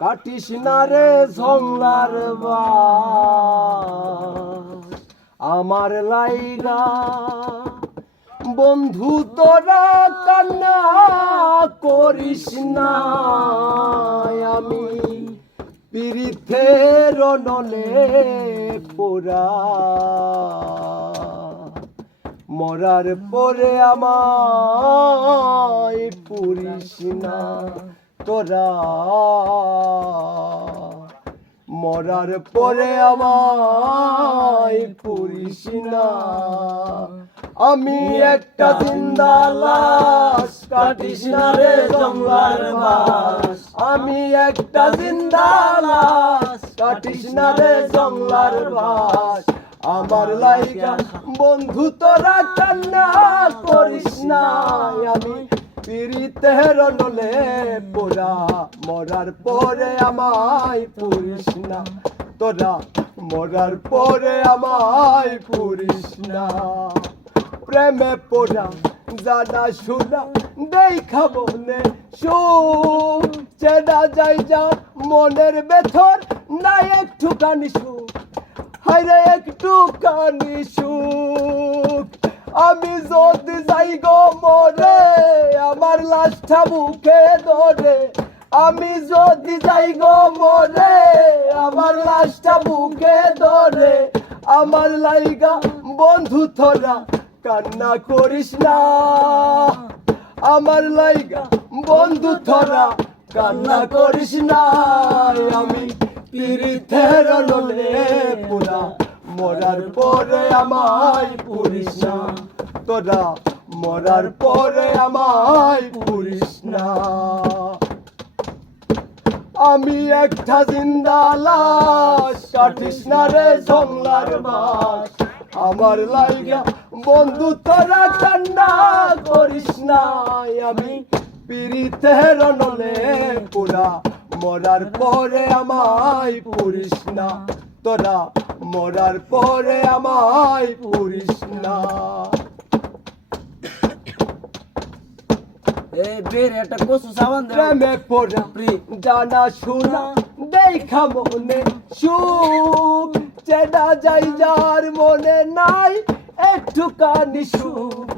কাটিস না রে বাস। আমার লাইগা বন্ধু তোরা কান্না করিস না। আমি পীড়িতের নলে পোড়া। মরার পরে আমায় পুরিস না। তোরা মরার পরে আমায় পুরিস না। আমি একটা জিন্দা লাশ কাটিস না রে জঙ্গলার বাস। আমি একটা জিন্দা লাশ কাটিস না রে জঙ্গলার বাস। আমার লাইগা বন্ধু তোরা কান্না করিস পিরিতের নলে পোড়া, মরার পরে আমায় পুরিস না। তোরা, মরার পরে আমায় পুরিস না। প্রেমে পোড়া, জানা শোনা, দেখা মনে সুখ। চেনা যাই যা মনের ভেতর না একটুখানি সুখ। হাইরে একটু কানি আমি যদি যাই গো মরে, আমার লাশটা বুকে ধরে। আমি যদি যাই গো মরে, আমার লাশটা বুকে ধরে। আমার লাইগা বন্ধু তোরা, কান্না করিস না। আমার লাইগা বন্ধু তোরা, কান্না করিস না। আমি পীড়িতের নলে পুরা মরার পরে আমায় পুরিস না। তোরা মরার পরে আমায় পুরিস না। আমি একটা জিন্দা কাটিস না রে জংলার বাস। আমার লাইগা বন্ধু তোরা কান্না করিস না। আমি পীড়িতের নলে পুরা মরার পরে আমায় পুরিস না। তোরা মরার পরে আমায় পুরিস না। প্রেমে পড়া জানা শোনা দেখা মনে সুখ। চেনা যাই যার মনে নাই একটুখানি সুখ।